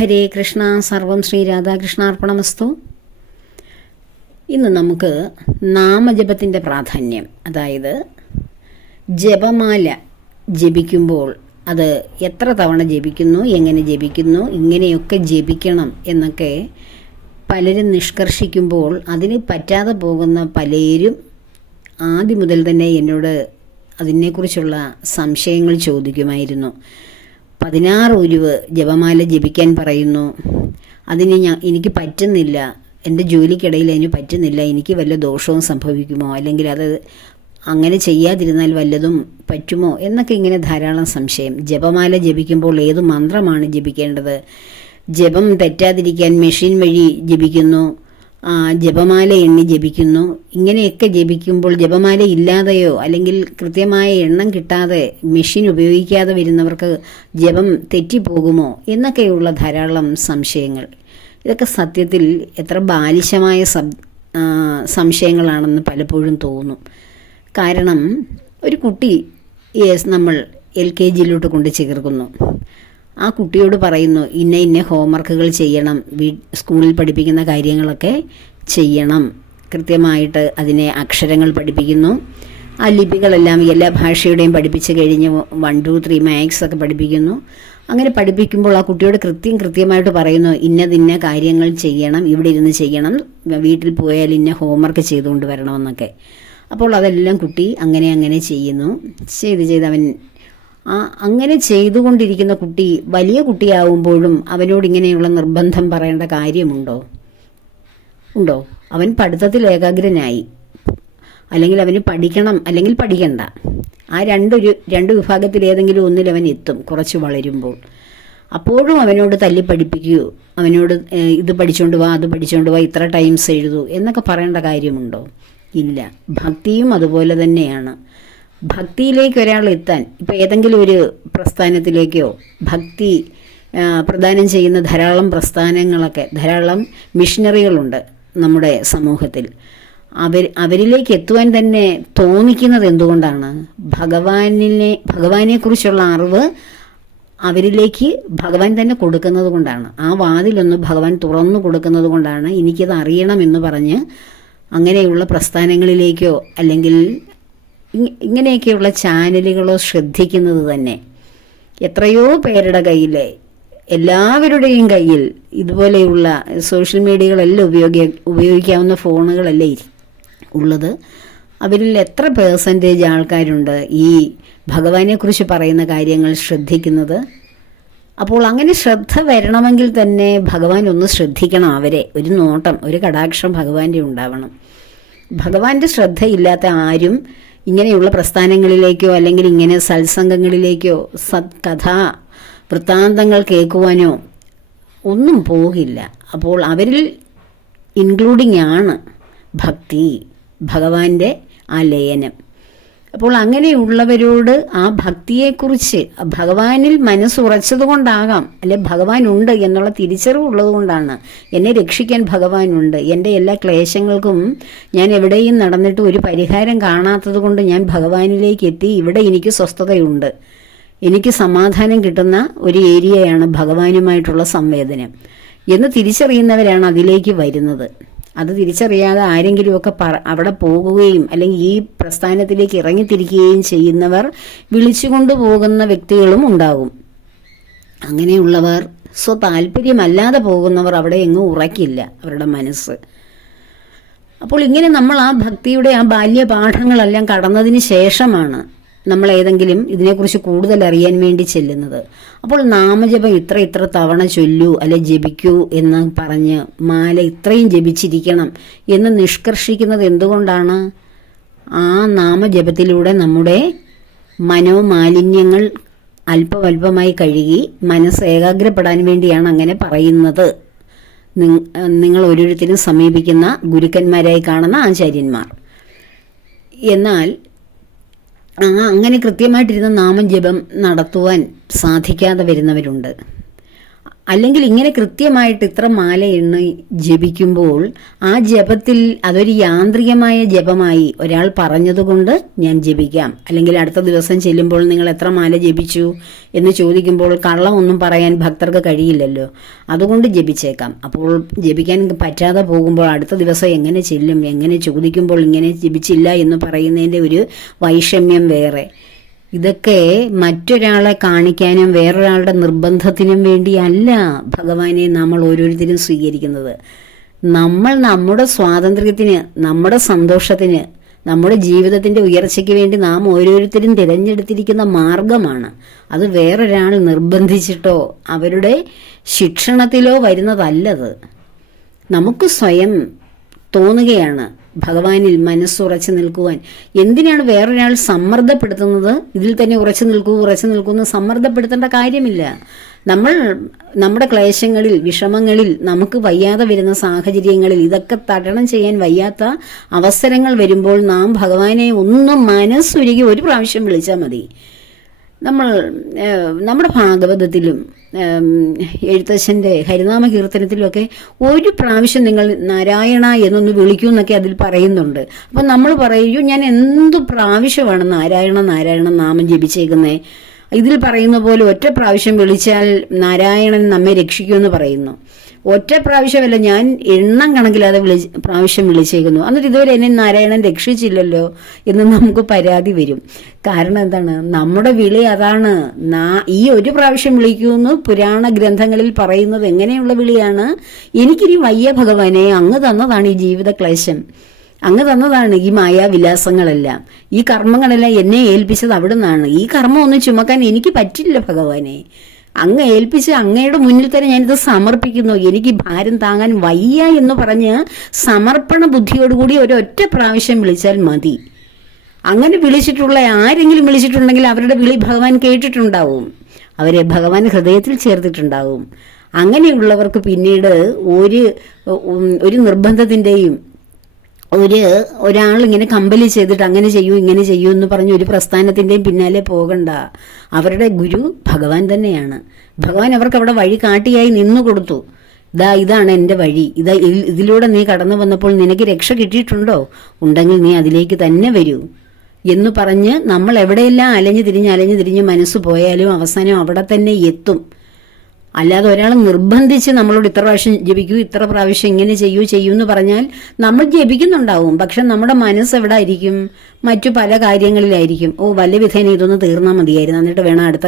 ഹരേ കൃഷ്ണ. സർവം ശ്രീ രാധാകൃഷ്ണാർപ്പണമസ്തു. ഇന്ന് നമുക്ക് നാമജപത്തിൻ്റെ പ്രാധാന്യം, അതായത് ജപമാല ജപിക്കുമ്പോൾ അത് എത്ര തവണ ജപിക്കുന്നു, എങ്ങനെ ജപിക്കുന്നു, ഇങ്ങനെയൊക്കെ ജപിക്കണം എന്നൊക്കെ പലരും നിഷ്കർഷിക്കുമ്പോൾ അതിന് പറ്റാതെ പോകുന്ന പലരും ആദ്യം മുതൽ തന്നെ എന്നോട് അതിനെക്കുറിച്ചുള്ള സംശയങ്ങൾ ചോദിക്കുമായിരുന്നു. 16 ഉരുവ് ജപമാല ജപിക്കാൻ പറയുന്നു. അതിന് എനിക്ക് പറ്റുന്നില്ല, എൻ്റെ ജോലിക്കിടയിൽ അതിന് പറ്റുന്നില്ല, എനിക്ക് വല്ല ദോഷവും സംഭവിക്കുമോ, അല്ലെങ്കിൽ അത് അങ്ങനെ ചെയ്യാതിരുന്നാൽ വല്ലതും പറ്റുമോ എന്നൊക്കെ ഇങ്ങനെ ധാരാളം സംശയം. ജപമാല ജപിക്കുമ്പോൾ ഏത് മന്ത്രമാണ് ജപിക്കേണ്ടത്, ജപം തെറ്റാതിരിക്കാൻ മെഷീൻ വഴി ജപിക്കുന്നു, ജപമാല എണ്ണി ജപിക്കുന്നു, ഇങ്ങനെയൊക്കെ ജപിക്കുമ്പോൾ ജപമാല ഇല്ലാതെയോ അല്ലെങ്കിൽ കൃത്യമായ എണ്ണം കിട്ടാതെ മെഷീൻ ഉപയോഗിക്കാതെ വരുന്നവർക്ക് ജപം തെറ്റിപ്പോകുമോ എന്നൊക്കെയുള്ള ധാരാളം സംശയങ്ങൾ. ഇതൊക്കെ സത്യത്തിൽ എത്ര ബാലിശമായ സംശയങ്ങളാണെന്ന് പലപ്പോഴും തോന്നും. കാരണം ഒരു കുട്ടി നമ്മൾ LKG കൊണ്ട് ചേർക്കുന്നു. ആ കുട്ടിയോട് പറയുന്നു ഇന്ന ഇന്ന ഹോംവർക്കുകൾ ചെയ്യണം, സ്കൂളിൽ പഠിപ്പിക്കുന്ന കാര്യങ്ങളൊക്കെ ചെയ്യണം, കൃത്യമായിട്ട് അതിനെ അക്ഷരങ്ങൾ പഠിപ്പിക്കുന്നു. ആ ലിപികളെല്ലാം എല്ലാ ഭാഷയുടെയും പഠിപ്പിച്ച് കഴിഞ്ഞ് 1, 2, 3 മാത്സ് ഒക്കെ പഠിപ്പിക്കുന്നു. അങ്ങനെ പഠിപ്പിക്കുമ്പോൾ ആ കുട്ടിയോട് കൃത്യമായിട്ട് പറയുന്നു ഇന്ന കാര്യങ്ങൾ ചെയ്യണം, ഇവിടെ ഇരുന്ന് ചെയ്യണം, വീട്ടിൽ പോയാൽ ഇന്ന ഹോംവർക്ക് ചെയ്തുകൊണ്ട് വരണമെന്നൊക്കെ. അപ്പോൾ അതെല്ലാം കുട്ടി അങ്ങനെ ചെയ്യുന്നു. ചെയ്ത് അവൻ അങ്ങനെ ചെയ്തുകൊണ്ടിരിക്കുന്ന കുട്ടി വലിയ കുട്ടിയാവുമ്പോഴും അവനോട് ഇങ്ങനെയുള്ള നിർബന്ധം പറയേണ്ട കാര്യമുണ്ടോ? അവൻ പഠിത്തത്തിൽ ഏകാഗ്രനായി, അല്ലെങ്കിൽ അവന് പഠിക്കണം അല്ലെങ്കിൽ പഠിക്കണ്ട, ആ രണ്ട് വിഭാഗത്തിൽ ഏതെങ്കിലും ഒന്നിൽ അവൻ എത്തും കുറച്ച് വളരുമ്പോൾ. അപ്പോഴും അവനോട് തല്ലി പഠിപ്പിക്കൂ, അവനോട് ഇത് പഠിച്ചുകൊണ്ട് വാ, അത് പഠിച്ചുകൊണ്ട് വാ, ഇത്ര ടൈംസ് എഴുതൂ എന്നൊക്കെ പറയേണ്ട കാര്യമുണ്ടോ? ഇല്ല. ഭക്തിയും അതുപോലെ തന്നെയാണ്. ഭക്തിയിലേക്ക് ഒരാൾ എത്താൻ, ഇപ്പോൾ ഏതെങ്കിലും ഒരു പ്രസ്ഥാനത്തിലേക്കോ, ഭക്തി പ്രദാനം ചെയ്യുന്ന ധാരാളം പ്രസ്ഥാനങ്ങളൊക്കെ, ധാരാളം മിഷനറികളുണ്ട് നമ്മുടെ സമൂഹത്തിൽ. അവരിലേക്ക് എത്തുവാൻ തന്നെ തോന്നിക്കുന്നത് എന്തുകൊണ്ടാണ്? ഭഗവാനെക്കുറിച്ചുള്ള അറിവ് അവരിലേക്ക് ഭഗവാൻ തന്നെ കൊടുക്കുന്നത് കൊണ്ടാണ്. ആ വാതിലൊന്ന് ഭഗവാൻ തുറന്നു കൊടുക്കുന്നത് കൊണ്ടാണ് എനിക്കത് അറിയണമെന്ന് പറഞ്ഞ് അങ്ങനെയുള്ള പ്രസ്ഥാനങ്ങളിലേക്കോ അല്ലെങ്കിൽ ഇങ്ങനെയൊക്കെയുള്ള ചാനലുകളോ ശ്രദ്ധിക്കുന്നത് തന്നെ. എത്രയോ പേരുടെ കയ്യിൽ, എല്ലാവരുടെയും കയ്യിൽ ഇതുപോലെയുള്ള സോഷ്യൽ മീഡിയകളെല്ലാം ഉപയോഗിക്കാവുന്ന ഫോണുകളല്ലേ ഉള്ളത്. അവരിൽ എത്ര % ആൾക്കാരുണ്ട് ഈ ഭഗവാനെക്കുറിച്ച് പറയുന്ന കാര്യങ്ങൾ ശ്രദ്ധിക്കുന്നത്? അപ്പോൾ അങ്ങനെ ശ്രദ്ധ വരണമെങ്കിൽ തന്നെ ഭഗവാൻ ഒന്ന് ശ്രദ്ധിക്കണം അവരെ. ഒരു നോട്ടം, ഒരു കടാക്ഷം ഭഗവാന്റെ ഉണ്ടാവണം. ഭഗവാന്റെ ശ്രദ്ധയില്ലാത്ത ആരും ഇങ്ങനെയുള്ള പ്രസ്ഥാനങ്ങളിലേക്കോ അല്ലെങ്കിൽ ഇങ്ങനെ സത്സംഗങ്ങളിലേക്കോ കഥാ വൃത്താന്തങ്ങൾ കേൾക്കുവാനോ ഒന്നും പോകില്ല. അപ്പോൾ അവരിൽ ഇൻക്ലൂഡിംഗ് ആണ് ഭക്തി, ഭഗവാന്റെ ആ ലയനം. അപ്പോൾ അങ്ങനെയുള്ളവരോട് ആ ഭക്തിയെക്കുറിച്ച്, ഭഗവാനിൽ മനസ്സുറച്ചത് കൊണ്ടാകാം, അല്ലെ ഭഗവാൻ ഉണ്ട് എന്നുള്ള തിരിച്ചറിവുള്ളത് കൊണ്ടാണ്, എന്നെ രക്ഷിക്കാൻ ഭഗവാനുണ്ട്, എൻ്റെ എല്ലാ ക്ലേശങ്ങൾക്കും ഞാൻ എവിടെയും നടന്നിട്ട് ഒരു പരിഹാരം കാണാത്തത് കൊണ്ട് ഞാൻ ഭഗവാനിലേക്ക് എത്തി, ഇവിടെ എനിക്ക് സ്വസ്ഥതയുണ്ട്, എനിക്ക് സമാധാനം കിട്ടുന്ന ഒരു ഏരിയയാണ് ഭഗവാനുമായിട്ടുള്ള സംവേദനം എന്ന് തിരിച്ചറിയുന്നവരാണ് അതിലേക്ക് വരുന്നത്. അത് തിരിച്ചറിയാതെ ആരെങ്കിലുമൊക്കെ അവിടെ പോകുകയും അല്ലെങ്കിൽ ഈ പ്രസ്ഥാനത്തിലേക്ക് ഇറങ്ങിത്തിരിക്കുകയും ചെയ്യുന്നവർ വിളിച്ചുകൊണ്ടു പോകുന്ന വ്യക്തികളും ഉണ്ടാകും. അങ്ങനെയുള്ളവർ സ്വതാല്പര്യമല്ലാതെ പോകുന്നവർ അവിടെ എങ്ങും ഉറക്കില്ല അവരുടെ മനസ്സ്. അപ്പോൾ ഇങ്ങനെ നമ്മൾ ആ ഭക്തിയുടെ ആ ബാല്യപാഠങ്ങളെല്ലാം കടന്നതിന് ശേഷമാണ് നമ്മൾ ഏതെങ്കിലും ഇതിനെക്കുറിച്ച് കൂടുതൽ അറിയാൻ വേണ്ടി ചെല്ലുന്നത്. അപ്പോൾ നാമജപം ഇത്ര തവണ ചൊല്ലൂ അല്ലെ ജപിക്കൂ എന്ന് പറഞ്ഞ് മാല ഇത്രയും ജപിച്ചിരിക്കണം എന്ന് നിഷ്കർഷിക്കുന്നത് എന്തുകൊണ്ടാണ്? ആ നാമജപത്തിലൂടെ നമ്മുടെ മനോമാലിന്യങ്ങൾ അല്പമായി കഴുകി മനസ്സ് ഏകാഗ്രപ്പെടാൻ വേണ്ടിയാണ് അങ്ങനെ പറയുന്നത്. നിങ്ങൾ ഓരോരുത്തരും സമീപിക്കുന്ന ഗുരുക്കന്മാരായി കാണുന്ന ആചാര്യന്മാർ. എന്നാൽ അങ്ങനെ കൃത്യമായിട്ടിരുന്ന നാമജപം നടത്തുവാൻ സാധിക്കാതെ വരുന്നവരുണ്ട്. അല്ലെങ്കിൽ ഇങ്ങനെ കൃത്യമായിട്ട് ഇത്ര മാല എണ്ണി ജപിക്കുമ്പോൾ ആ ജപത്തിൽ അതൊരു യാന്ത്രികമായ ജപമായി ഒരാൾ പറഞ്ഞതുകൊണ്ട് ഞാൻ ജപിക്കാം. അല്ലെങ്കിൽ അടുത്ത ദിവസം ചെല്ലുമ്പോൾ നിങ്ങൾ എത്ര മാല ജപിച്ചു എന്ന് ചോദിക്കുമ്പോൾ കള്ളമൊന്നും പറയാൻ ഭക്തർക്ക് കഴിയില്ലല്ലോ, അതുകൊണ്ട് ജപിച്ചേക്കാം. അപ്പോൾ ജപിക്കാൻ പറ്റാതെ പോകുമ്പോൾ അടുത്ത ദിവസം എങ്ങനെ ചെല്ലും, എങ്ങനെ ചോദിക്കുമ്പോൾ ഇങ്ങനെ ജപിച്ചില്ല എന്ന് പറയുന്നതിൻ്റെ ഒരു വൈഷമ്യം വേറെ. ഇതൊക്കെ മറ്റൊരാളെ കാണിക്കാനും വേറൊരാളുടെ നിർബന്ധത്തിനും വേണ്ടിയല്ല ഭഗവാനെ നമ്മൾ ഓരോരുത്തരും സ്വീകരിക്കുന്നത്. നമ്മൾ നമ്മുടെ സ്വാതന്ത്ര്യത്തിന്, നമ്മുടെ സന്തോഷത്തിന്, നമ്മുടെ ജീവിതത്തിൻ്റെ ഉയർച്ചയ്ക്ക് വേണ്ടി നാം ഓരോരുത്തരും തിരഞ്ഞെടുത്തിരിക്കുന്ന മാർഗമാണ്. അത് വേറൊരാൾ നിർബന്ധിച്ചിട്ടോ അവരുടെ ശിക്ഷണത്തിലോ വരുന്നതല്ലത്. നമുക്ക് സ്വയം തോന്നുകയാണ് ഭഗവാനിൽ മനസ്സുറച്ചു നിൽക്കുവാൻ. എന്തിനാണ് വേറൊരാൾ സമ്മർദ്ദപ്പെടുത്തുന്നത്? ഇതിൽ തന്നെ ഉറച്ചു നിൽക്കൂ എന്ന് സമ്മർദ്ദപ്പെടുത്തേണ്ട കാര്യമില്ല. നമ്മൾ നമ്മുടെ ക്ലേശങ്ങളിൽ, വിഷമങ്ങളിൽ, നമുക്ക് വയ്യാതെ വരുന്ന സാഹചര്യങ്ങളിൽ, ഇതൊക്കെ തരണം ചെയ്യാൻ വയ്യാത്ത അവസരങ്ങൾ വരുമ്പോൾ നാം ഭഗവാനെ ഒന്നും മനസ്സുരുകി ഒരു പ്രാവശ്യം വിളിച്ചാൽ മതി. നമ്മുടെ ഭാഗവതത്തിലും എഴുത്തച്ഛൻ്റെ ഹരിനാമ കീർത്തനത്തിലുമൊക്കെ ഒരു പ്രാവശ്യം നിങ്ങൾ നാരായണ എന്നൊന്ന് വിളിക്കൂ എന്നൊക്കെ അതിൽ പറയുന്നുണ്ട്. അപ്പം നമ്മൾ പറയൂ, ഞാൻ എന്തു പ്രാവശ്യമാണ് നാരായണ നാരായണ നാമം ജപിച്ചേക്കുന്നേ. ഇതിൽ പറയുന്ന പോലെ ഒറ്റ പ്രാവശ്യം വിളിച്ചാൽ നാരായണൻ നമ്മെ രക്ഷിക്കുമെന്ന് പറയുന്നു. ഒറ്റ പ്രാവശ്യമല്ല, ഞാൻ എണ്ണം കണക്കില്ലാതെ പ്രാവശ്യം വിളിച്ചേക്കുന്നു, എന്നിട്ട് ഇതുവരെ എന്നെ നാരായണൻ രക്ഷിച്ചില്ലല്ലോ എന്ന് നമുക്ക് പരാതി വരും. കാരണം എന്താണ്? നമ്മുടെ വിളി അതാണ്. ഈ ഒരു പ്രാവശ്യം വിളിക്കുമെന്ന് പുരാണ ഗ്രന്ഥങ്ങളിൽ പറയുന്നത് എങ്ങനെയുള്ള വിളിയാണ്? എനിക്കിനി വയ്യ ഭഗവാനെ, അങ്ങ് തന്നതാണ് ഈ ജീവിത ക്ലേശം, അങ്ങ് തന്നതാണ് ഈ മായാവിലാസങ്ങളെല്ലാം, ഈ കർമ്മങ്ങളെല്ലാം എന്നെ ഏൽപ്പിച്ചത് അവിടെ നിന്നാണ്. ഈ കർമ്മം ഒന്നും ചുമക്കാൻ എനിക്ക് പറ്റില്ല ഭഗവാനെ, അങ്ങ് ഏൽപ്പിച്ച് അങ്ങയുടെ മുന്നിൽ തന്നെ ഞാനിത് സമർപ്പിക്കുന്നു, എനിക്ക് ഭാരം താങ്ങാൻ വയ്യ എന്ന് പറഞ്ഞ് സമർപ്പണ ബുദ്ധിയോടുകൂടി ഒരൊറ്റ പ്രാവശ്യം വിളിച്ചാൽ മതി. അങ്ങനെ വിളിച്ചിട്ടുള്ള ആരെങ്കിലും വിളിച്ചിട്ടുണ്ടെങ്കിൽ അവരുടെ വിളി ഭഗവാൻ കേട്ടിട്ടുണ്ടാവും, അവരെ ഭഗവാൻ ഹൃദയത്തിൽ ചേർത്തിട്ടുണ്ടാവും. അങ്ങനെയുള്ളവർക്ക് പിന്നീട് ഒരു നിർബന്ധത്തിൻ്റെയും ഒരാൾ ഇങ്ങനെ കമ്പലി ചെയ്തിട്ട് അങ്ങനെ ചെയ്യൂ ഇങ്ങനെ ചെയ്യൂ എന്ന് പറഞ്ഞ് ഒരു പ്രസ്ഥാനത്തിൻ്റെയും പിന്നാലെ പോകണ്ട. അവരുടെ ഗുരു ഭഗവാൻ തന്നെയാണ്. ഭഗവാൻ അവർക്ക് അവിടെ വഴി കാട്ടിയായി നിന്നു കൊടുത്തു. ഇതാണ് എൻ്റെ വഴി, ഇതിലൂടെ നീ കടന്നു വന്നപ്പോൾ നിനക്ക് രക്ഷ കിട്ടിയിട്ടുണ്ടോ? ഉണ്ടെങ്കിൽ നീ അതിലേക്ക് തന്നെ വരൂ എന്ന് പറഞ്ഞ് നമ്മൾ എവിടെയെല്ലാം അലഞ്ഞു തിരിഞ്ഞ് മനസ്സ് പോയാലും അവസാനം അവിടെ തന്നെ എത്തും. അല്ലാതെ ഒരാൾ നിർബന്ധിച്ച് നമ്മളോട് ഇത്ര പ്രാവശ്യം ജപിക്കൂ, ഇത്ര പ്രാവശ്യം ഇങ്ങനെ ചെയ്യൂ എന്ന് പറഞ്ഞാൽ നമ്മൾ ജപിക്കുന്നുണ്ടാവും, പക്ഷെ നമ്മുടെ മനസ്സ് എവിടെ ആയിരിക്കും? മറ്റു പല കാര്യങ്ങളിലായിരിക്കും. വല്ല വിധേന ഇതൊന്ന് തീർന്നാൽ മതിയായിരുന്നു, എന്നിട്ട് വേണം അടുത്ത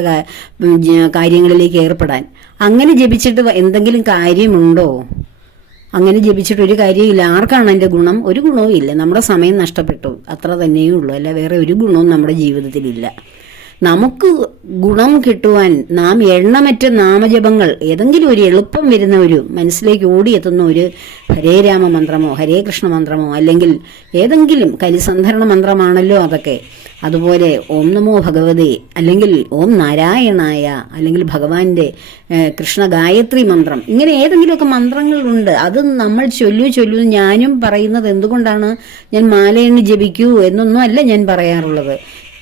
കാര്യങ്ങളിലേക്ക് ഏർപ്പെടാൻ. അങ്ങനെ ജപിച്ചിട്ട് എന്തെങ്കിലും കാര്യമുണ്ടോ? അങ്ങനെ ജപിച്ചിട്ട് ഒരു കാര്യമില്ല. ആർക്കാണ് അതിൻ്റെ ഗുണം? ഒരു ഗുണവും ഇല്ല. നമ്മുടെ സമയം നഷ്ടപ്പെട്ടു, അത്ര തന്നെയേ ഉള്ളൂ. അല്ല വേറെ ഒരു ഗുണവും നമ്മുടെ ജീവിതത്തിലില്ല. നമുക്ക് ഗുണം കിട്ടുവാൻ നാം എണ്ണമറ്റ നാമജപങ്ങൾ, ഏതെങ്കിലും ഒരു എളുപ്പം വരുന്ന ഒരു മനസ്സിലേക്ക് ഓടിയെത്തുന്ന ഒരു ഹരേ രാമ മന്ത്രമോ ഹരേ കൃഷ്ണ മന്ത്രമോ അല്ലെങ്കിൽ ഏതെങ്കിലും കലിസന്ധരണ മന്ത്രമാണല്ലോ അതൊക്കെ. അതുപോലെ ഓം നമോ ഭഗവതേ, അല്ലെങ്കിൽ ഓം നാരായണായ, അല്ലെങ്കിൽ ഭഗവാന്റെ കൃഷ്ണ ഗായത്രി മന്ത്രം, ഇങ്ങനെ ഏതെങ്കിലുമൊക്കെ മന്ത്രങ്ങളുണ്ട്. അത് നമ്മൾ ചൊല്ലൂ. ഞാനും പറയുന്നത് എന്തുകൊണ്ടാണ്? ഞാൻ മാലയെണ്ണി ജപിക്കൂ എന്നൊന്നും അല്ല ഞാൻ പറയാറുള്ളത്.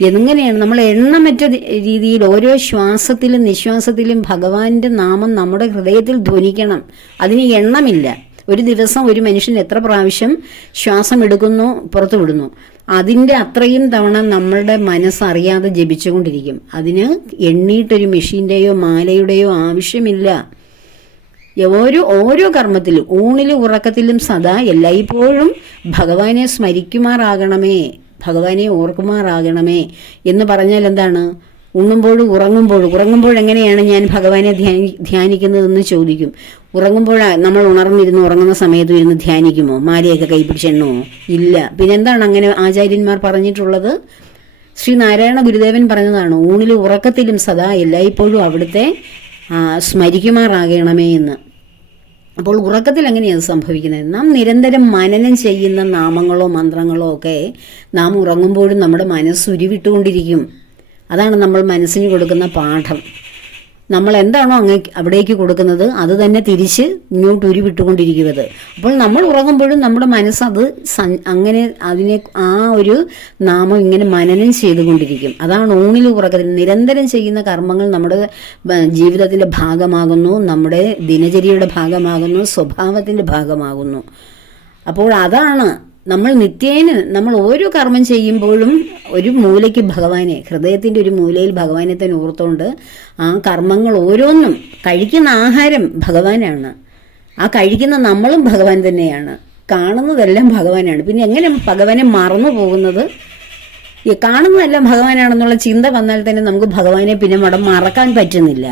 എങ്ങനെയാണ് നമ്മൾ എണ്ണമറ്റ രീതിയിൽ ഓരോ ശ്വാസത്തിലും നിശ്വാസത്തിലും ഭഗവാന്റെ നാമം നമ്മുടെ ഹൃദയത്തിൽ ധ്വനിക്കണം. അതിന് എണ്ണമില്ല. ഒരു ദിവസം ഒരു മനുഷ്യൻ എത്ര പ്രാവശ്യം ശ്വാസം എടുക്കുന്നു, പുറത്തു വിടുന്നു, അതിൻ്റെ അത്രയും തവണ നമ്മളുടെ മനസ്സറിയാതെ ജപിച്ചുകൊണ്ടിരിക്കും. അതിന് എണ്ണീട്ടൊരു മെഷീൻ്റെയോ മാലയുടെയോ ആവശ്യമില്ല. ഓരോ കർമ്മത്തിലും, ഊണിലും ഉറക്കത്തിലും സദാ എല്ലായ്പ്പോഴും ഭഗവാനെ സ്മരിക്കുമാറാകണമേ, ഭഗവാനെ ഓർക്കുമാറാകണമേ എന്ന് പറഞ്ഞാൽ എന്താണ്? ഉണ്ണുമ്പോഴും ഉറങ്ങുമ്പോഴെങ്ങനെയാണ് ഞാൻ ഭഗവാനെ ധ്യാനിക്കുന്നതെന്ന് ചോദിക്കും. നമ്മൾ ഉറങ്ങുന്ന സമയത്ത് ഇരുന്ന് ധ്യാനിക്കുമോ? മാലയൊക്കെ കൈപ്പിടിച്ചെണ്ണോ? ഇല്ല. പിന്നെന്താണ് അങ്ങനെ ആചാര്യന്മാർ പറഞ്ഞിട്ടുള്ളത്? ശ്രീനാരായണ ഗുരുദേവൻ പറഞ്ഞതാണ്, ഊണിലും ഉറക്കത്തിലും സദാ എല്ലായ്പ്പോഴും അവിടുത്തെ സ്മരിക്കുമാറാകണമേ എന്ന്. അപ്പോൾ ഉറക്കത്തിൽ എങ്ങനെയാണ് സംഭവിക്കുന്നത്? നാം നിരന്തരം മനനം ചെയ്യുന്ന നാമങ്ങളോ മന്ത്രങ്ങളോ ഒക്കെ നാം ഉറങ്ങുമ്പോഴും നമ്മുടെ മനസ്സ് ഉരുവിട്ടുകൊണ്ടിരിക്കും. അതാണ് നമ്മൾ മനസ്സിന് കൊടുക്കുന്ന പാഠം. നമ്മൾ എന്താണോ അവിടേക്ക് കൊടുക്കുന്നത് അത് തന്നെ തിരിച്ച് ഇങ്ങോട്ട് ഉരുവിട്ടുകൊണ്ടിരിക്കുന്നത്. അപ്പോൾ നമ്മൾ ഉറങ്ങുമ്പോഴും നമ്മുടെ മനസ്സത് അങ്ങനെ അതിനെ ആ ഒരു നാമം ഇങ്ങനെ മനനം ചെയ്തുകൊണ്ടിരിക്കും. അതാണ് ഊണിൽ ഉറക്കത്തിൽ നിരന്തരം ചെയ്യുന്ന കർമ്മങ്ങൾ നമ്മുടെ ജീവിതത്തിന്റെ ഭാഗമാകുന്നു, നമ്മുടെ ദിനചര്യയുടെ ഭാഗമാകുന്നു, സ്വഭാവത്തിന്റെ ഭാഗമാകുന്നു. അപ്പോൾ അതാണ് നമ്മൾ നിത്യേന നമ്മൾ ഓരോ കർമ്മം ചെയ്യുമ്പോഴും ഒരു മൂലയ്ക്ക് ഭഗവാനെ, ഹൃദയത്തിന്റെ ഒരു മൂലയിൽ ഭഗവാനെ തന്നെ ഓർത്തുകൊണ്ട് ആ കർമ്മങ്ങൾ ഓരോന്നും, കഴിക്കുന്ന ആഹാരം ഭഗവാനാണ്, ആ കഴിക്കുന്ന നമ്മളും ഭഗവാൻ തന്നെയാണ്, കാണുന്നതെല്ലാം ഭഗവാനാണ്. പിന്നെ എങ്ങനെ ഭഗവാനെ മറന്നു പോകുന്നത്? കാണുന്നതെല്ലാം ഭഗവാനാണെന്നുള്ള ചിന്ത വന്നാൽ തന്നെ നമുക്ക് ഭഗവാനെ പിന്നെ മറക്കാൻ പറ്റുന്നില്ല.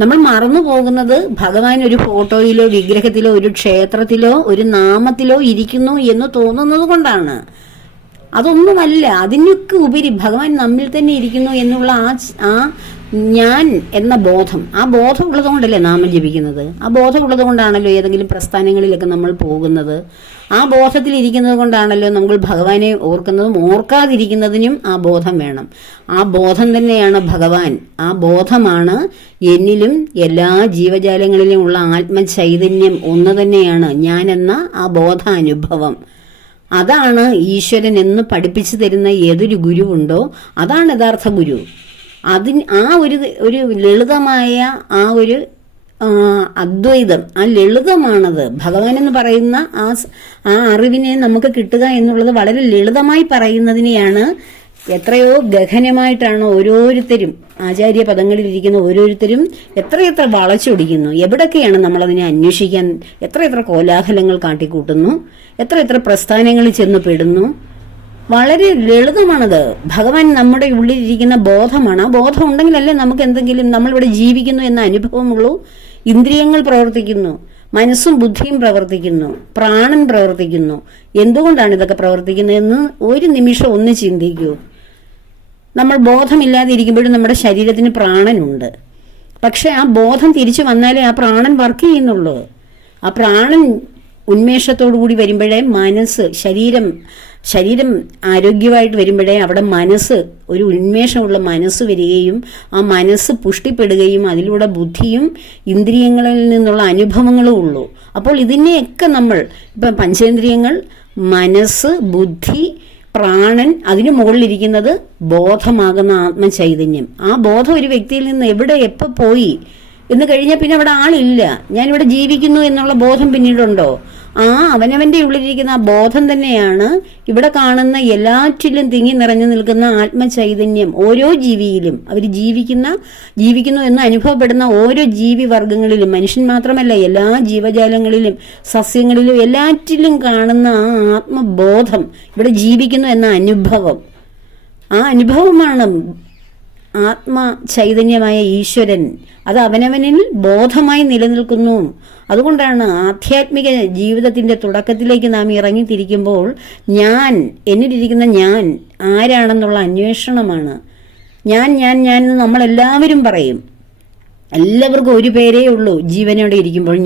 നമ്മൾ മറന്നു പോകുന്നത് ഭഗവാൻ ഒരു ഫോട്ടോയിലോ വിഗ്രഹത്തിലോ ഒരു ക്ഷേത്രത്തിലോ ഒരു നാമത്തിലോ ഇരിക്കുന്നു എന്ന് തോന്നുന്നത് കൊണ്ടാണ്. അതൊന്നുമല്ല, അതിനൊക്കെ ഉപരി ഭഗവാൻ നമ്മിൽ തന്നെ ഇരിക്കുന്നു എന്നുള്ള ആ ഞാൻ എന്ന ബോധം, ആ ബോധം ഉള്ളത് കൊണ്ടല്ലേ നാമം ജപിക്കുന്നത്. ആ ബോധം ഉള്ളത് കൊണ്ടാണല്ലോ ഏതെങ്കിലും പ്രസ്ഥാനങ്ങളിലൊക്കെ നമ്മൾ പോകുന്നത്. ആ ബോധത്തിൽ ഇരിക്കുന്നത് കൊണ്ടാണല്ലോ നമ്മൾ ഭഗവാനെ ഓർക്കുന്നതും ഓർക്കാതിരിക്കുന്നതിനും ആ ബോധം വേണം. ആ ബോധം തന്നെയാണ് ഭഗവാൻ. ആ ബോധമാണ് എന്നിലും എല്ലാ ജീവജാലങ്ങളിലും ഉള്ള ആത്മചൈതന്യം ഒന്ന് തന്നെയാണ് ഞാൻ എന്ന ആ ബോധാനുഭവം. അതാണ് ഈശ്വരൻ എന്ന് പഠിപ്പിച്ചു തരുന്ന ഏതൊരു ഗുരുവുണ്ടോ അതാണ് യഥാർത്ഥ ഗുരു. ആ ഒരു ലളിതമായ ആ ഒരു അദ്വൈതം, ആ ലളിതമാണത്. ഭഗവാൻ എന്ന് പറയുന്ന ആ അറിവിനെ നമുക്ക് കിട്ടുക എന്നുള്ളത് വളരെ ലളിതമായി പറയുന്നതിനെയാണ് എത്രയോ ഗഹനമായിട്ടാണ് ഓരോരുത്തരും ആചാര്യ പദങ്ങളിലിരിക്കുന്ന ഓരോരുത്തരും എത്രയെത്ര വളച്ചൊടിക്കുന്നു. എവിടൊക്കെയാണ് നമ്മളതിനെ അന്വേഷിക്കാൻ എത്രയെത്ര കോലാഹലങ്ങൾ കാട്ടിക്കൂട്ടുന്നു, എത്രയെത്ര പ്രസ്ഥാനങ്ങളിൽ ചെന്ന് പെടുന്നു. വളരെ ലളിതമാണത്. ഭഗവാൻ നമ്മുടെ ഉള്ളിലിരിക്കുന്ന ബോധമാണ്. ആ ബോധം ഉണ്ടെങ്കിലല്ലേ നമുക്ക് എന്തെങ്കിലും നമ്മളിവിടെ ജീവിക്കുന്നു എന്ന അനുഭവമുള്ളൂ. ഇന്ദ്രിയങ്ങൾ പ്രവർത്തിക്കുന്നു, മനസ്സും ബുദ്ധിയും പ്രവർത്തിക്കുന്നു, പ്രാണൻ പ്രവർത്തിക്കുന്നു. എന്തുകൊണ്ടാണ് ഇതൊക്കെ പ്രവർത്തിക്കുന്നതെന്ന് ഒരു നിമിഷം ഒന്ന് ചിന്തിക്കൂ. നമ്മൾ ബോധമില്ലാതെ ഇരിക്കുമ്പോഴും നമ്മുടെ ശരീരത്തിന് പ്രാണനുണ്ട്. പക്ഷെ ആ ബോധം തിരിച്ചു വന്നാലേ ആ പ്രാണൻ വർക്ക് ചെയ്യുന്നുള്ളൂ. ആ പ്രാണൻ ഉന്മേഷത്തോടു കൂടി വരുമ്പോഴേ ശരീരം ആരോഗ്യമായിട്ട് വരുമ്പോഴേ അവിടെ മനസ്സ്, ഒരു ഉന്മേഷമുള്ള മനസ്സ് വരികയും ആ മനസ്സ് പുഷ്ടിപ്പെടുകയും അതിലൂടെ ബുദ്ധിയും ഇന്ദ്രിയങ്ങളിൽ നിന്നുള്ള അനുഭവങ്ങളും ഉള്ളൂ. അപ്പോൾ ഇതിനെയൊക്കെ നമ്മൾ ഇപ്പം പഞ്ചേന്ദ്രിയങ്ങൾ, മനസ്സ്, ബുദ്ധി, പ്രാണൻ, അതിനു മുകളിലിരിക്കുന്നത് ബോധമാകുന്ന ആത്മചൈതന്യം. ആ ബോധം ഒരു വ്യക്തിയിൽ നിന്ന് എവിടെ എപ്പോൾ പോയി എന്ന് കഴിഞ്ഞാൽ പിന്നെ അവിടെ ആളില്ല. ഞാനിവിടെ ജീവിക്കുന്നു എന്നുള്ള ബോധം പിന്നീടുണ്ടോ? അവനവന്റെ ഉള്ളിലിരിക്കുന്ന ആ ബോധം തന്നെയാണ് ഇവിടെ കാണുന്ന എല്ലാറ്റിലും തിങ്ങി നിറഞ്ഞു നിൽക്കുന്ന ആത്മചൈതന്യം. ഓരോ ജീവിയിലും അവർ ജീവിക്കുന്നു എന്ന് അനുഭവപ്പെടുന്ന ഓരോ ജീവി വർഗങ്ങളിലും, മനുഷ്യൻ മാത്രമല്ല എല്ലാ ജീവജാലങ്ങളിലും സസ്യങ്ങളിലും എല്ലാറ്റിലും കാണുന്ന ആ ആത്മബോധം ഇവിടെ ജീവിക്കുന്നു എന്ന അനുഭവം. ആ അനുഭവമാണ് ആത്മചൈതന്യമായ ഈശ്വരൻ. അത് അവനവനിൽ ബോധമായി നിലനിൽക്കുന്നു. അതുകൊണ്ടാണ് ആധ്യാത്മിക ജീവിതത്തിന്റെ തുടക്കത്തിലേക്ക് നാം ഇറങ്ങിത്തിരിക്കുമ്പോൾ എന്നിലിരിക്കുന്ന ഞാൻ ആരാണെന്നുള്ള അന്വേഷണമാണ്. ഞാൻ എന്ന് നമ്മളെല്ലാവരും പറയും. എല്ലാവർക്കും ഒരു പേരേ ഉള്ളൂ. ജീവനോടെ ഇരിക്കുമ്പോൾ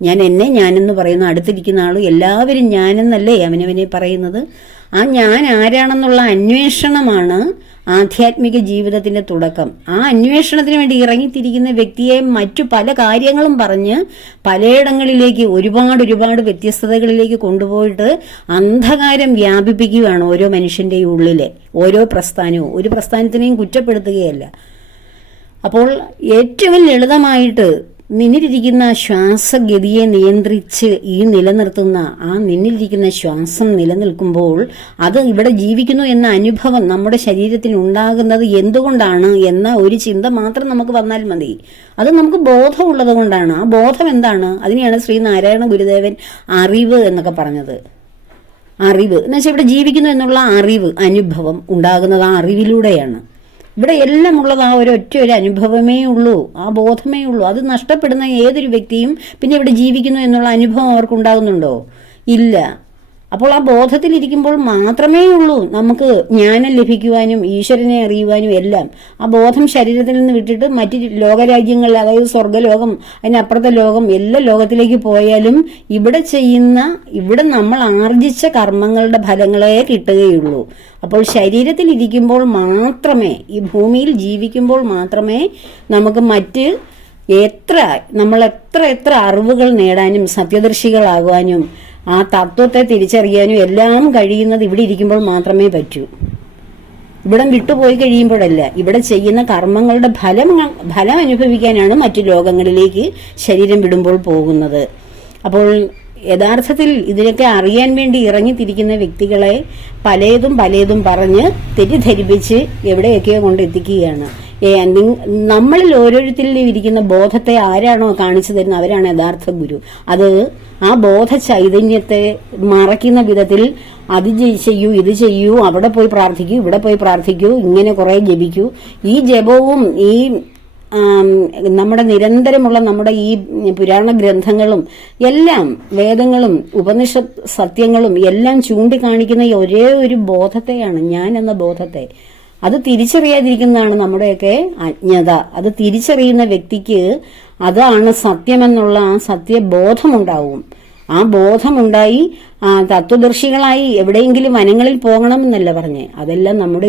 ഞാനെന്ന് പറയുന്ന അടുത്തിരിക്കുന്ന ആൾ എല്ലാവരും ഞാനെന്നല്ലേ അവനവനെ പറയുന്നത്. ആ ഞാൻ ആരാണെന്നുള്ള അന്വേഷണമാണ് ആധ്യാത്മിക ജീവിതത്തിന്റെ തുടക്കം. ആ അന്വേഷണത്തിന് വേണ്ടി ഇറങ്ങിത്തിരിക്കുന്ന വ്യക്തിയെ മറ്റു പല കാര്യങ്ങളും പറഞ്ഞ് പലയിടങ്ങളിലേക്ക് ഒരുപാട് വ്യത്യസ്തതകളിലേക്ക് കൊണ്ടുപോയിട്ട് അന്ധകാരം വ്യാപിപ്പിക്കുകയാണ് ഓരോ മനുഷ്യന്റെയും ഉള്ളിലെ ഓരോ പ്രസ്ഥാനവും. ഒരു പ്രസ്ഥാനത്തിനെയും കുറ്റപ്പെടുത്തുകയല്ല. അപ്പോൾ ഏറ്റവും ലളിതമായിട്ട് നിന്നിലിരിക്കുന്ന ശ്വാസഗതിയെ നിയന്ത്രിച്ച് നിലനിർത്തുന്ന നിന്നിലിരിക്കുന്ന ശ്വാസം നിലനിൽക്കുമ്പോൾ അത് ഇവിടെ ജീവിക്കുന്നു എന്ന അനുഭവം നമ്മുടെ ശരീരത്തിൽ ഉണ്ടാകുന്നത് എന്തുകൊണ്ടാണ് എന്ന ഒരു ചിന്ത മാത്രം നമുക്ക് വന്നാൽ മതി. അത് നമുക്ക് ബോധമുള്ളത് കൊണ്ടാണ്. ആ ബോധം എന്താണ്? അതിനെയാണ് ശ്രീനാരായണ ഗുരുദേവൻ അറിവ് എന്നൊക്കെ പറഞ്ഞത്. അറിവ് എന്ന് വെച്ചാൽ ഇവിടെ ജീവിക്കുന്നു എന്നുള്ള അറിവ്, അനുഭവം ഉണ്ടാകുന്നത് ആ അറിവിലൂടെയാണ്. ഇവിടെ എല്ലാം ഉള്ളത് ആ ഒരൊറ്റ ഒരു അനുഭവമേ ഉള്ളൂ, ആ ബോധമേ ഉള്ളൂ. അത് നഷ്ടപ്പെടുന്ന ഏതൊരു വ്യക്തിയും പിന്നെ ഇവിടെ ജീവിക്കുന്നു എന്നുള്ള അനുഭവം അവർക്ക് ഉണ്ടാകുന്നുണ്ടോ? ഇല്ല. അപ്പോൾ ആ ബോധത്തിലിരിക്കുമ്പോൾ മാത്രമേ ഉള്ളൂ നമുക്ക് ജ്ഞാനം ലഭിക്കുവാനും ഈശ്വരനെ അറിയുവാനും എല്ലാം. ആ ബോധം ശരീരത്തിൽ നിന്ന് വിട്ടിട്ട് മറ്റ് ലോകരാജ്യങ്ങൾ, അതായത് സ്വർഗ്ഗലോകം, അതിനപ്പുറത്തെ ലോകം, എല്ലാ ലോകത്തിലേക്ക് പോയാലും ഇവിടെ നമ്മൾ ആർജിച്ച കർമ്മങ്ങളുടെ ഫലങ്ങളെ കിട്ടുകയുള്ളൂ. അപ്പോൾ ശരീരത്തിൽ ഇരിക്കുമ്പോൾ മാത്രമേ, ഈ ഭൂമിയിൽ ജീവിക്കുമ്പോൾ മാത്രമേ നമുക്ക് മറ്റ് നമ്മൾ എത്ര അറിവുകൾ നേടാനും സത്യദർശികളാകുവാനും ആ തത്വത്തെ തിരിച്ചറിയാനും എല്ലാം കഴിയുന്നത് ഇവിടെ ഇരിക്കുമ്പോൾ മാത്രമേ പറ്റൂ. ഇവിടം വിട്ടുപോയി കഴിയുമ്പോഴല്ല, ഇവിടെ ചെയ്യുന്ന കർമ്മങ്ങളുടെ ഫലം അനുഭവിക്കാനാണ് മറ്റു ലോകങ്ങളിലേക്ക് ശരീരം വിടുമ്പോൾ പോകുന്നത്. അപ്പോൾ യഥാർത്ഥത്തിൽ ഇതിനൊക്കെ അറിയാൻ വേണ്ടി ഇറങ്ങിത്തിരിക്കുന്ന വ്യക്തികളെ പലതും പറഞ്ഞ് തെറ്റിദ്ധരിപ്പിച്ച് എവിടെയൊക്കെയോ കൊണ്ടെത്തിക്കുകയാണ്. നമ്മളിൽ ഓരോരുത്തരിലും ഇരിക്കുന്ന ബോധത്തെ ആരാണോ കാണിച്ചു തരുന്നത് അവരാണ് യഥാർത്ഥ ഗുരു. അത് ആ ബോധ ചൈതന്യത്തെ മറയ്ക്കുന്ന വിധത്തിൽ അത് ചെയ്യൂ, ഇത് ചെയ്യൂ, അവിടെ പോയി പ്രാർത്ഥിക്കൂ, ഇവിടെ പോയി പ്രാർത്ഥിക്കൂ, ഇങ്ങനെ കുറെ ജപിക്കൂ. ഈ ജപവും ഈ നമ്മുടെ നിരന്തരമുള്ള നമ്മുടെ ഈ പുരാണ ഗ്രന്ഥങ്ങളും എല്ലാം, വേദങ്ങളും ഉപനിഷത്ത് സത്യങ്ങളും എല്ലാം ചൂണ്ടിക്കാണിക്കുന്ന ഒരേ ഒരു ബോധത്തെയാണ്, ഞാൻ എന്ന ബോധത്തെ. അത് തിരിച്ചറിയാതിരിക്കുന്നതാണ് നമ്മുടെയൊക്കെ അജ്ഞത. അത് തിരിച്ചറിയുന്ന വ്യക്തിക്ക് അതാണ് സത്യമെന്നുള്ള ആ സത്യബോധമുണ്ടാവും. ആ ബോധമുണ്ടായി തത്വദർശികളായി എവിടെയെങ്കിലും വനങ്ങളിൽ പോകണമെന്നല്ല പറഞ്ഞേ, അതെല്ലാം നമ്മുടെ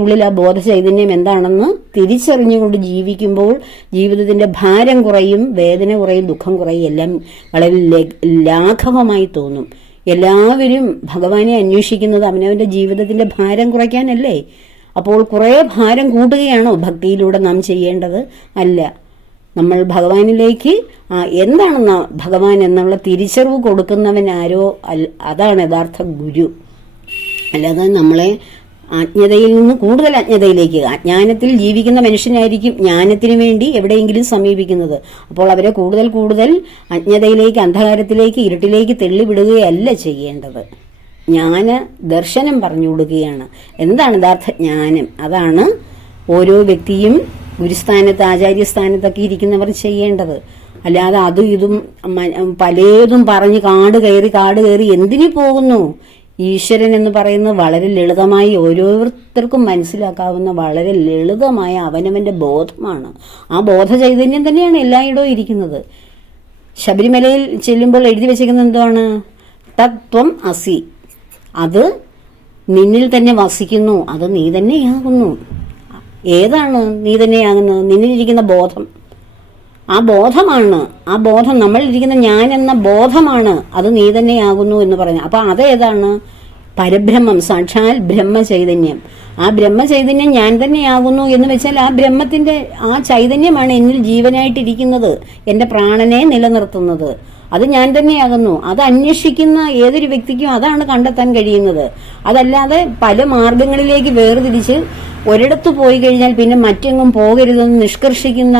ഉള്ളിൽ ആ ബോധ ചൈതന്യം എന്താണെന്ന് തിരിച്ചറിഞ്ഞുകൊണ്ട് ജീവിക്കുമ്പോൾ ജീവിതത്തിന്റെ ഭാരം കുറയും, വേദന കുറയും, ദുഃഖം കുറയും, എല്ലാം വളരെ ലാഘവമായി തോന്നും. എല്ലാവരും ഭഗവാനെ അന്വേഷിക്കുന്നത് അവനവന്റെ ജീവിതത്തിന്റെ ഭാരം കുറയ്ക്കാനല്ലേ? അപ്പോൾ കുറെ ഭാരം കൂട്ടുകയാണോ ഭക്തിയിലൂടെ നാം ചെയ്യേണ്ടത്? അല്ല. നമ്മൾ ഭഗവാനിലേക്ക് എന്താണ് ഭഗവാൻ എന്നുള്ള തിരിച്ചറിവ് കൊടുക്കുന്നവൻ ആരോ അതാണ് യഥാർത്ഥ ഗുരു. അല്ലാതെ നമ്മളെ അജ്ഞതയിൽ നിന്ന് കൂടുതൽ അജ്ഞതയിലേക്ക്, അജ്ഞാനത്തിൽ ജീവിക്കുന്ന മനുഷ്യനായിരിക്കും ജ്ഞാനത്തിന് വേണ്ടി എവിടെയെങ്കിലും സമീപിക്കുന്നത്. അപ്പോൾ അവരെ കൂടുതൽ അജ്ഞതയിലേക്ക്, അന്ധകാരത്തിലേക്ക്, ഇരുട്ടിലേക്ക് തള്ളിവിടുകയല്ല ചെയ്യേണ്ടത്. ജ്ഞാന ദർശനം പറഞ്ഞു കൊടുക്കുകയാണ്. എന്താണ് യഥാർത്ഥ ജ്ഞാനം? അതാണ് ഓരോ വ്യക്തിയും ഗുരുസ്ഥാനത്ത്, ആചാര്യസ്ഥാനത്തൊക്കെ ഇരിക്കുന്നവർ ചെയ്യേണ്ടത്. അല്ലാതെ അതും ഇതും പലതും പറഞ്ഞ് കാട് കയറി എന്തിനു പോകുന്നു? ഈശ്വരൻ എന്ന് പറയുന്നത് വളരെ ലളിതമായി ഓരോരുത്തർക്കും മനസ്സിലാക്കാവുന്ന വളരെ ലളിതമായ അവനവന്റെ ബോധമാണ്. ആ ബോധ ചൈതന്യം തന്നെയാണ് എല്ലായിടവും ഇരിക്കുന്നത്. ശബരിമലയിൽ ചെല്ലുമ്പോൾ എഴുതി വെച്ചിരിക്കുന്നത് എന്താണ്? തത്വം അസി. അത് നിന്നിൽ തന്നെ വസിക്കുന്നു, അത് നീ തന്നെയാകുന്നു. ഏതാണ് നീ തന്നെയാകുന്നത്? നിന്നിലിരിക്കുന്ന ബോധം. ആ ബോധമാണ്, ആ ബോധം, നമ്മളിരിക്കുന്ന ഞാൻ എന്ന ബോധമാണ്, അത് നീ തന്നെയാകുന്നു എന്ന് പറഞ്ഞു. അപ്പൊ അതേതാണ്? പരബ്രഹ്മം, സാക്ഷാൽ ബ്രഹ്മചൈതന്യം. ആ ബ്രഹ്മചൈതന്യം ഞാൻ തന്നെയാകുന്നു എന്ന് വെച്ചാൽ ആ ബ്രഹ്മത്തിന്റെ ആ ചൈതന്യമാണ് എന്നിൽ ജീവനായിട്ടിരിക്കുന്നത്, എന്റെ പ്രാണനെ നിലനിർത്തുന്നത്. അത് ഞാൻ തന്നെയാകുന്നു. അത് അന്വേഷിക്കുന്ന ഏതൊരു വ്യക്തിക്കും അതാണ് കണ്ടെത്താൻ കഴിയുന്നത്. അതല്ലാതെ പല മാർഗങ്ങളിലേക്ക് വേർതിരിച്ച് ഒരിടത്ത് പോയി കഴിഞ്ഞാൽ പിന്നെ മറ്റെങ്ങും പോകരുതെന്ന് നിഷ്കർഷിക്കുന്ന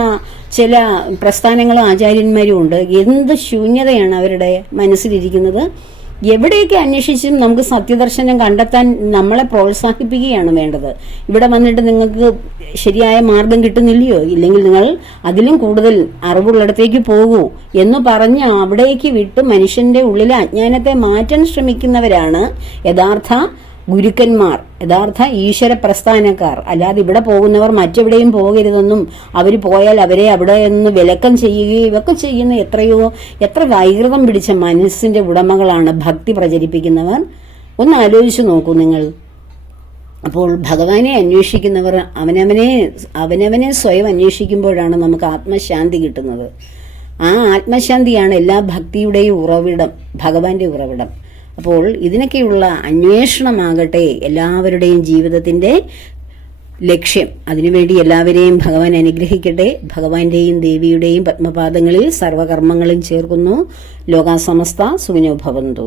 ചില പ്രസ്ഥാനങ്ങളും ആചാര്യന്മാരും ഉണ്ട്. എന്ത് ശൂന്യതയാണ് അവരുടെ മനസ്സിലിരിക്കുന്നത്. എവിടെയൊക്കെ അന്വേഷിച്ചും നമുക്ക് സത്യദർശനം കണ്ടെത്താൻ നമ്മളെ പ്രോത്സാഹിപ്പിക്കുകയാണ് വേണ്ടത്. ഇവിടെ വന്നിട്ട് നിങ്ങൾക്ക് ശരിയായ മാർഗം കിട്ടുന്നില്ലയോ? ഇല്ലെങ്കിൽ നിങ്ങൾ അതിലും കൂടുതൽ അറിവുള്ളിടത്തേക്ക് പോകൂ എന്ന് പറഞ്ഞ് അവിടേക്ക് വിട്ട് മനുഷ്യന്റെ ഉള്ളിലെ അജ്ഞാനത്തെ മാറ്റാൻ ശ്രമിക്കുന്നവരാണ് യഥാർത്ഥ ഗുരുക്കന്മാർ, യഥാർത്ഥ ഈശ്വര പ്രസ്ഥാനക്കാർ. അല്ലാതെ ഇവിടെ പോകുന്നവർ മറ്റെവിടെയും പോകരുതെന്നും അവർ പോയാൽ അവരെ അവിടെ നിന്ന് വിലക്കം ചെയ്യുകയും ഇവയൊക്കെ ചെയ്യുന്ന എത്ര വൈകൃതം പിടിച്ച മനസ്സിന്റെ ഉടമകളാണ് ഭക്തി പ്രചരിപ്പിക്കുന്നവർ. ഒന്ന് ആലോചിച്ചു നോക്കൂ നിങ്ങൾ. അപ്പോൾ ഭഗവാനെ അന്വേഷിക്കുന്നവർ അവനവനെ സ്വയം അന്വേഷിക്കുമ്പോഴാണ് നമുക്ക് ആത്മശാന്തി കിട്ടുന്നത്. ആ ആത്മശാന്തിയാണ് എല്ലാ ഭക്തിയുടെയും ഉറവിടം, ഭഗവാന്റെ ഉറവിടം. അപ്പോൾ ഇതിനൊക്കെയുള്ള അന്വേഷണമാകട്ടെ എല്ലാവരുടെയും ജീവിതത്തിന്റെ ലക്ഷ്യം. അതിനുവേണ്ടി എല്ലാവരെയും ഭഗവാൻ അനുഗ്രഹിക്കട്ടെ. ഭഗവാന്റെയും ദേവിയുടെയും പത്മപാദങ്ങളിൽ സർവകർമ്മങ്ങളും ചേർക്കുന്നു. ലോകാ സമസ്ത സുഖിനോ ഭവന്തു.